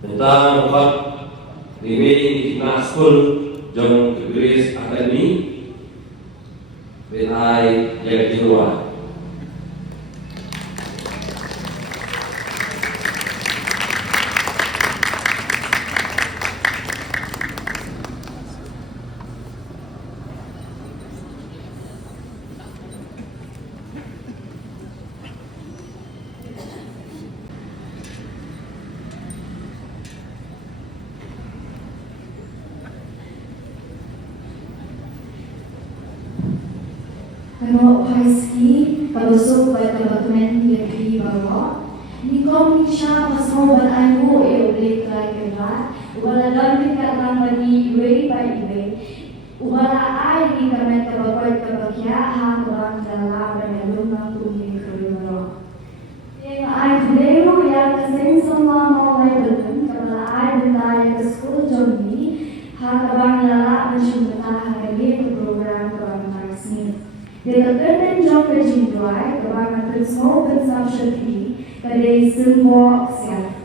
tentang dapat ini na school John Grace Academy BI Jagajiwa. Kalau Haiski, pabusog by kabakumen yagri bawa, ni kom siya pasmo ban ayo ulit kay kaya, wala gamit ka lang mani way by way, wala ay di kami kababay kabakya ha kurang dalam dan lumang tuming kalimero. Yang ay kulero yang kasing sama mau may belum kabala ay bentaya ke school jogi ha kabang lala mensyumbata hari program kabang marisni. Delegaten John Pejindroy, Kebangan Small Consumption Fee, kadai semua siap.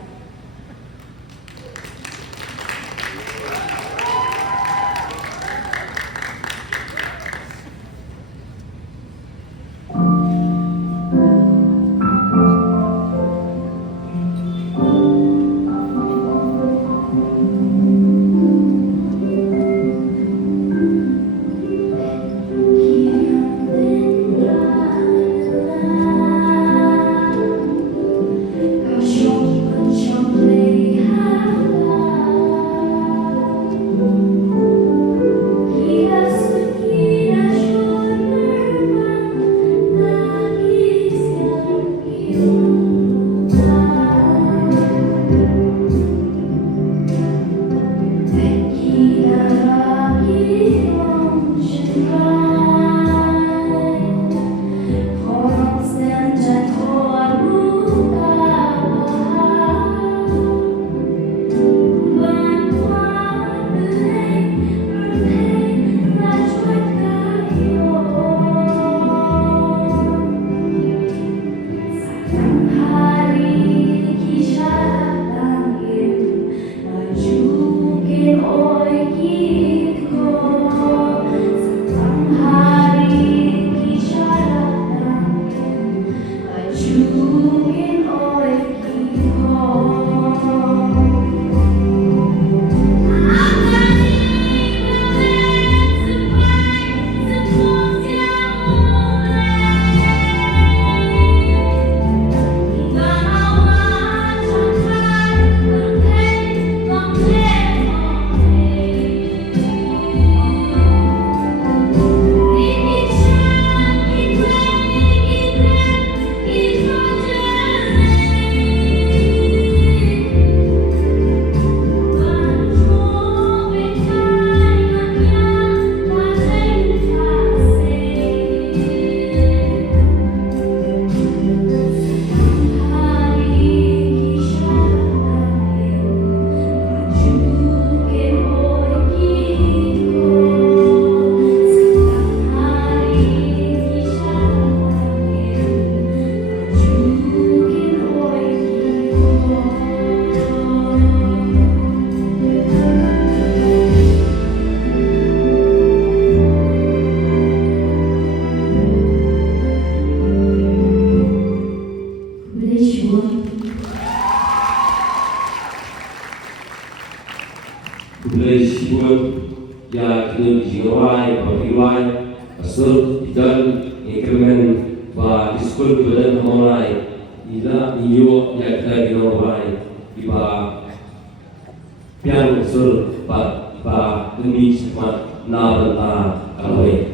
Ya kini jiwai, pakiwai, asal dan increment ba school kemudian mulai ila iyo ya kita dinawai iba pian usul ba demi semat na benta kaloi